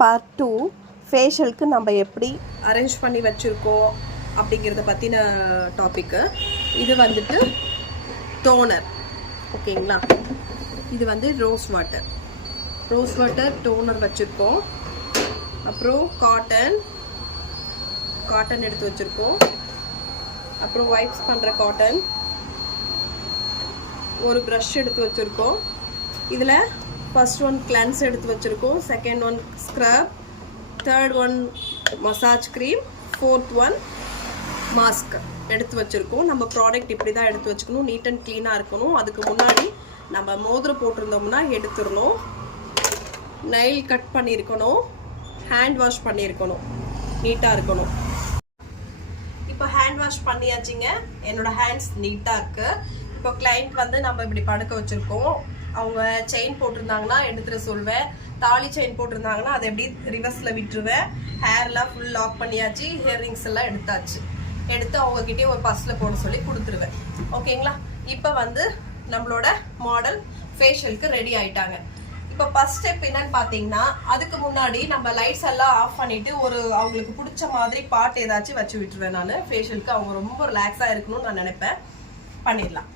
Part 2 ஃபேஷியலுக்கு நம்ம எப்படி arrange பண்ணி வச்சுருக்கோம் அப்படிங்கிறத பற்றின டாப்பிக்கு. இது வந்துட்டு டோனர், ஓகேங்களா? இது வந்து ரோஸ் வாட்டர் டோனர் வச்சுருக்கோம். அப்புறம் காட்டன் எடுத்து வச்சுருக்கோம். அப்புறம் வைப்ஸ் பண்ணுற காட்டன், ஒரு ப்ரஷ் எடுத்து வச்சுருக்கோம். இதில் ஃபர்ஸ்ட் ஒன் கிளென்ஸ் எடுத்து வச்சுருக்கோம், second one scrub, third one massage cream, fourth one mask எடுத்து வச்சுருக்கோம். நம்ம ப்ராடக்ட் இப்படி தான் எடுத்து வச்சுக்கணும், நீட் அண்ட் க்ளீனாக இருக்கணும். அதுக்கு முன்னாடி நம்ம மோதிரம் போட்டிருந்தோம்னா எடுத்துடணும், நெயில் கட் பண்ணியிருக்கணும், ஹேண்ட் வாஷ் பண்ணியிருக்கணும், நீட்டாக இருக்கணும். இப்போ ஹேண்ட் வாஷ் பண்ணியாச்சுங்க, என்னோட ஹேண்ட்ஸ் நீட்டாக இருக்குது. இப்போ கிளைண்ட் வந்து நம்ம இப்படி படுக்க வச்சுருக்கோம். அவங்க செயின் போட்டிருந்தாங்கன்னா எடுத்துட சொல்வேன், தாலி செயின் போட்டிருந்தாங்கன்னா அதை எப்படி ரிவர்ஸில் விட்டுருவேன். ஹேர்லாம் ஃபுல் லாக் பண்ணியாச்சு, இயர்ரிங்ஸ் எல்லாம் எடுத்து அவங்கக்கிட்டே ஒரு பர்ஸில் போட சொல்லி கொடுத்துருவேன். ஓகேங்களா? இப்போ வந்து நம்மளோட மாடல் ஃபேஷியலுக்கு ரெடி ஆயிட்டாங்க. இப்போ ஃபர்ஸ்ட் ஸ்டெப் என்னன்னு பார்த்தீங்கன்னா, அதுக்கு முன்னாடி நம்ம லைட்ஸ் எல்லாம் ஆஃப் பண்ணிட்டு ஒரு அவங்களுக்கு பிடிச்ச மாதிரி பாட்டு ஏதாச்சும் வச்சு விட்டுருவேன். நான் ஃபேஷியலுக்கு அவங்க ரொம்ப ரிலாக்ஸாக இருக்கணும்னு நான் நினைப்பேன். பண்ணிடலாம்.